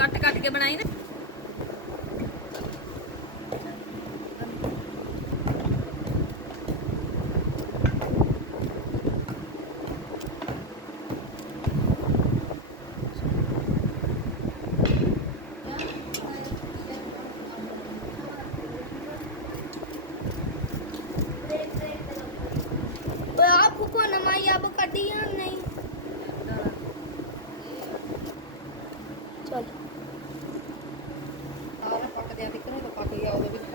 ਕੱਟ ਕੱਟ ਕੇ ਬਣਾਈ ਨਾ। आपको नमाई अब कटी या नहीं चल ਆਹ ਪੱਕ ਦਿਆਂ ਟਿਕਰ ਤਾਂ ਪੱਕ ਗਿਆ ਉਹਦੇ ਵਿੱਚ